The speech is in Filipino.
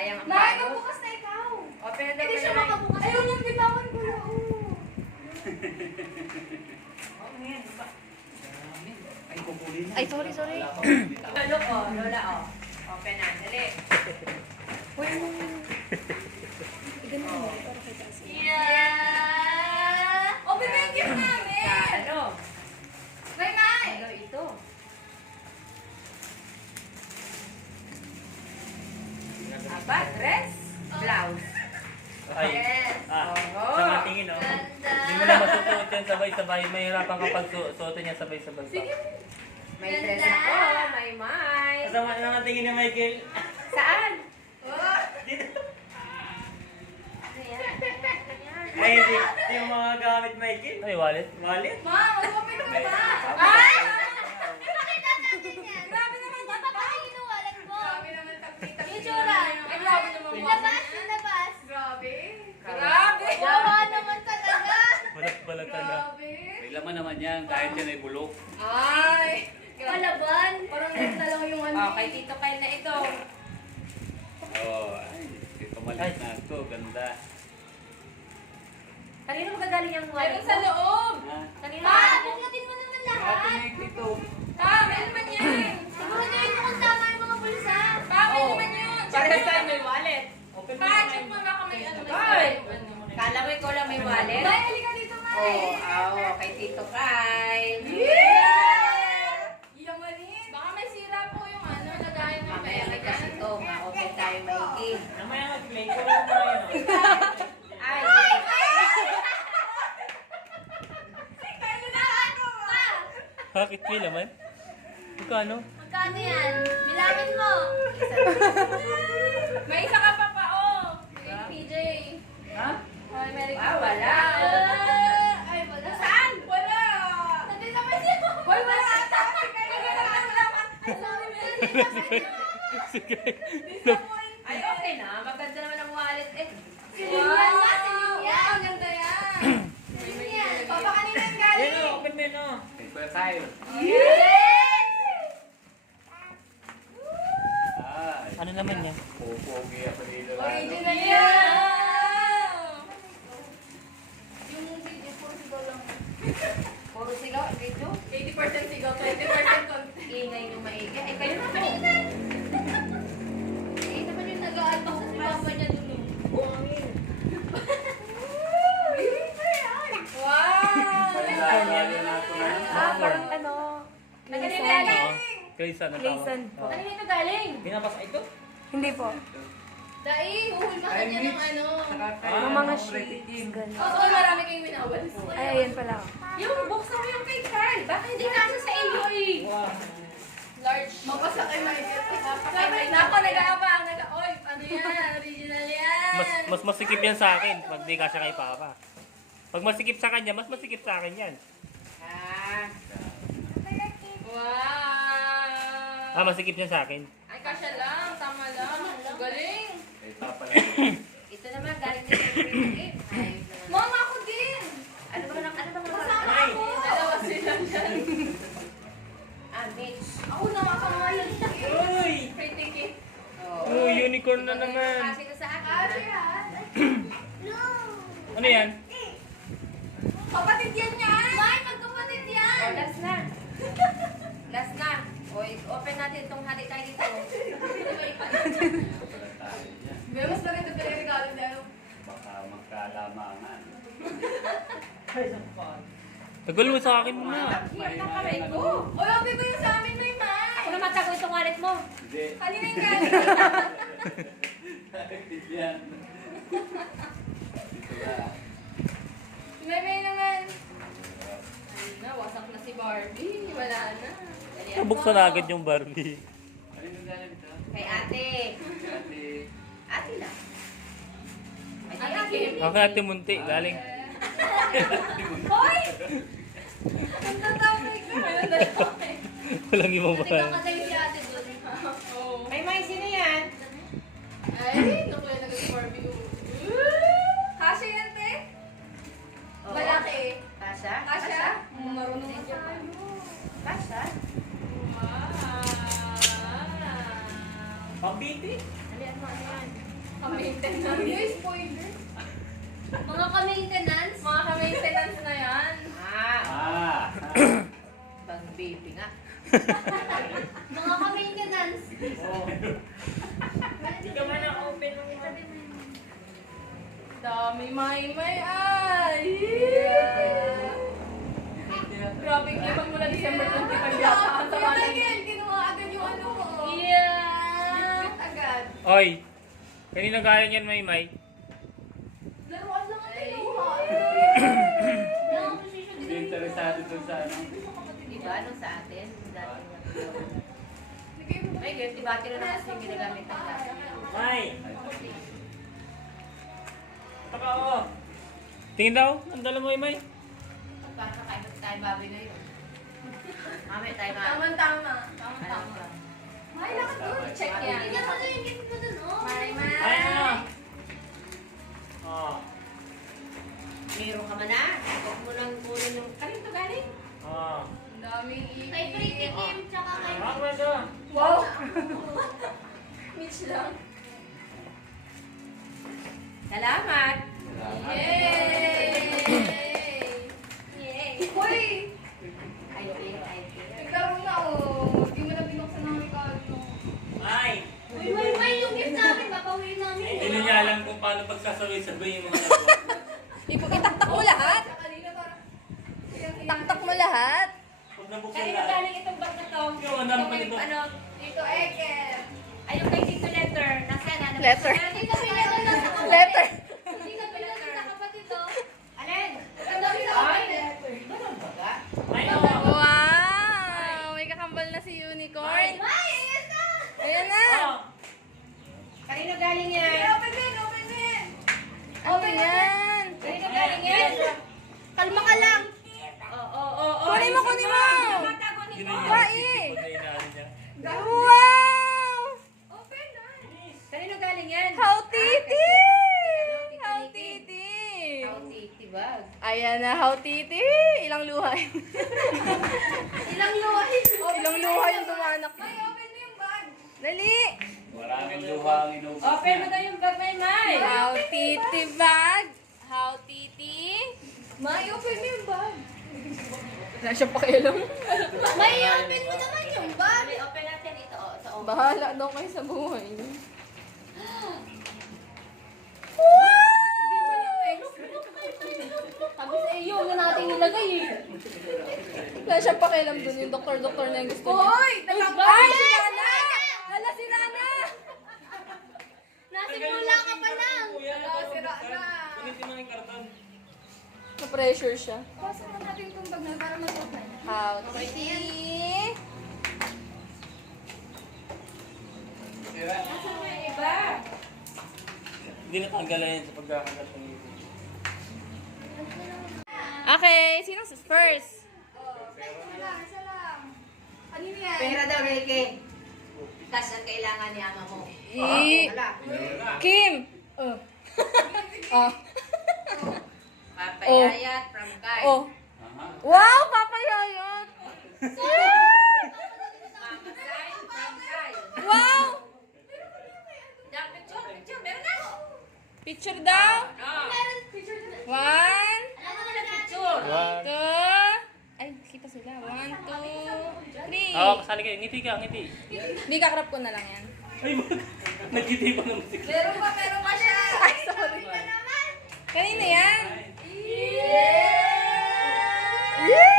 sayang ang Nay, palo. magbukas na ikaw. Open na daw Hindi siya kayo, Nay. makabukas. Ayaw niyang bitawan ko na. Ay, kukulin na. Ay, sorry, sorry. Lolo ko, Lola, oh. Open na, dali. Uy, ganun mo. Para kay taas. Yeah! O, bibigyan gift namin. Sa ano? May May. Ano ito? Aba, dress? Blouse. Ay. Yes. Oo. Sa tingin, no? Ganda. Hindi mo lang masusuot yan sabay-sabay. Mahirapan kapag suotin niya sabay-sabay. Sige. May dress Ganda. ako, may. Kasama na nga tingin ni Michael. Saan? Oh. Dito. Ayan. Ay, hindi yung mga gamit, Michael. Ay, wallet. Wallet? Ma, mag-open mo May- ba? Ay! Ipakita natin yan. Grabe naman. Papapakingin ang wallet mo. Grabe naman tagpita. Yung tsura. Ay, grabe naman. Ilabas, ilabas. Grabe. Grabe. Wawa naman talaga. Balat-balata na. Grabe. May laman naman yan, kahit yan ay bulok. Ay. Palaban. Parang net na lang yung ano. Oh, kay Tito Kyle na ito. Oh, ay, ito maliit na ito, ganda. Kanino magagaling yung wallet Meron sa mo? loob. Ha? Kanino? Pa, buklatin mo naman Ate, lahat. may dito. Pa, may naman yan. Siguraduhin mo kung tama yung mga bulsa. Pa, may Oh. naman yun. Parehas tayo may wallet. Open mo Pa, na check mo baka may ano. Ay! Kala mo ikaw lang may wallet? Dahil, halika dito, May. Oh, kay Tito Kyle. Yeah! Yamanin. Baka may sira po yung ano, lagayan ng Mamaya pera may kasi dyan. ito. Ma-open tayo maigi. Namaya mag-play ko lang mo na yun. Ay! Kaya na ako, pa. Bakit may laman? Magkano? Magkano yan? Bilangin mo. May isa ka pa pa, oh. PJ. Ha? Oh, American. Ah, wala. Ay, wala. Saan? Wala. Nandito naman siya. Hoy, wala ata. Kaya na naman. Ay, sorry, Mary. Disappoint. Ay, okay na. Maganda naman ang wallet eh. Silingyan na, silingyan. Ang ganda yan. Silingyan. Papa, kanina yung Yan galing. o, open mo yun o. Paper tayo. Yes! Ay, Ano naman yan? pupogi ako dito. Original yan. Yung CD, puro sigaw lang. Puro sigaw, video. 80% sigaw, 20% content. Ingay yung maigi. Ay, kayo naman. Eh, naman yung nag-aalbak sa si Papa niya dun. Wow! Lalo na ako na. Parang ano, Kanina Clayson. galing! Kaysa na Clayson po. Kanina ito galing? Binabasa ito? Hindi po. Dai, uhulmahan niya ng ano. Yung mga sheets, gano'n. Oo, marami kayong winawas. Ay, ayan pala. Yung buksan mo yung kay Carl. Bakit hindi nasa sa iyo eh? Wow. Large. Mapasa kay Michael. Nako, nag-aabang. Oy, ano yan? Original yan. Mas masikip yan sa akin pag di kasya kay Papa. Pag masikip sa kanya, mas masikip sa akin yan. Ah. Wow! Ah, masikip yan sa akin. Ay, kasya lang. Tama lang. Galing. Ay, papa lang. Ito naman, galing din sa Green Ay, Mama, ako din. ano ba lang, Kasama ako. Dalawa sila dyan. Ah, Mitch. Ako na makamalan siya. Uy! Kay Tiki. Oh, unicorn na naman. Kasi ko sa akin. Kasi yan. No. Ano yan? Kapatid yan yan. May, magkapatid yan. Oh, last na. Last na. O, open natin itong halik tayo dito. May mas na rin ito pinag-regalo dahil. Baka magkalamangan. Tagal mo sa akin muna. Hirap na kamay ko. O, okay ko yung sa amin, May May. Ako naman tago itong wallet mo. Hindi. Kanina yung galing. Yan. Ito na. May naman. Ay na, wasak na si Barbie. Wala na. Dali ako. Nabuksan na agad yung Barbie. Ano yung galing ito? Kay ate. Ate. Ate na. Ay, Ate ate. Kim. Ang ate munti, galing. Hoy! Ang tatawag ko. Ayun na lang. Walang ibang Ate, parang. kakatayo si ate doon. Oo. May may sino yan? Ay, naku yan agad si Barbie. Kasha yan, te? Oo. Malaki. Kasha? Kasha? Marunong na tayo. Kasha? Wow. Pambiti? Ano yan mo? Ano yan? Ka-maintenance. Yung spoiler. Mga ka-maintenance. Mga ka-maintenance na yan. Ah. Bang baby nga. Mga ka-maintenance. Hindi ka man na-open ng dami may ay. Grabe, ipan mo na December 25 yata. Ang sama na yun. Kinuha agad yung ano ko. Yeah. Agad. Oy, kanina galing yan, Maymay. Laruan lang ang kinuha. Hindi interesado dun sa ano. Diba, nung sa atin? Dati ay, ganyan, diba, tira na kasi yung ginagamit ng dati. May! Taka ako. Tingin daw, ang dala mo, Maymay. Parang kakain mo tayo baboy ngayon. Mamaya tayo mga... Tama-tama. Tama-tama. May lakad doon. Check yan. Hindi na pala yung gift mo dun, oh. Ay, ano? Oh. Meron ka man na. Huwag mo lang kunin yung... Kanino to galing? Oh. Ang daming ipi. Kay Pretty Kim, tsaka kay... Ah, pwede. Wow. Mitch lang. Salamat! Yay! Yay! Hoy! Ay, ay. Naglaro na oh. Hindi mo na binuksan ng regalo. Ay! May yung gift namin, papawin namin. Hindi niya alam kung paano pagsasabay-sabay yung mga nagawa. Itaktak mo lahat? Taktak mo lahat? Pag nabuksan Kanino lahat. galing itong bag na to? Yung anak pa nito. Ano? Dito, Eke. Ay, yung kay Tito Letter. Nasaan? Ano? Letter. Hindi ka pinadala sa kapatid. Letter. Hindi ka pinadala sa kapatid to. Alin? Ang dami sa kapatid. Ganun baga? Ay, oo. Wow! May kakambal na si Unicorn. Ay, ayan na! Ayan na! Oh. Kanino galing yan? Open din, open din. Ano yan? Kanino galing yan? Kalma ka lang. Kunin mo, kunin mo! Yun ang Wai! yung inaano niya. Wow! Open na. Kanino galing yan? How titi! How How titi! titi bag. Ayan na, how titi! Ilang luha. Ilang luhay? Ilang luha yung tumanak. May open mo yung bag. Dali! Maraming luha ang inubos Open mo niya. daw yung bag na yun, May. How titi bag. How titi. May open mo yung bag. Wala siyang pakialam. May open mo naman yung bag. May open natin ito. Oh, sa open. Bahala daw kayo sa buhay. Sabi sa iyo, yun natin nilagay eh. Wala siyang pakialam dun. Yung doktor-doktor na yung gusto niya. Hoy! Ay, si Nana! Hala, si Nana! Nasimula ka pa lang. Wala, sira na. Kunin mo yung karton. Na-pressure siya. Pasok na natin itong bag na para mag-open. How titi. Sira. Nasaan mo yung iba? Hindi natanggalan yan sa pagkakagat ng ngipin. Okay, sino first? Isa lang. Kanino yan? Pera daw, Ricky. Cash ang kailangan ni ama mo. Wala. Kim! Oh. Papayayat from Kai. Oh. Aha. Wow, papayayot! Mama Kai from Kai. Wow! Diyan, picture, picture. Meron na. Picture daw. One, Ano na picture? two. Ay, kita sila. 1, 2, 3. Oo, kasali kayo. Ngiti ka, ngiti. Hindi, kakrap ko na lang yan. Ay, nagkiti pa naman si Meron pa siya. Ay, sorry. Kanina yan? Yeah! Yeah!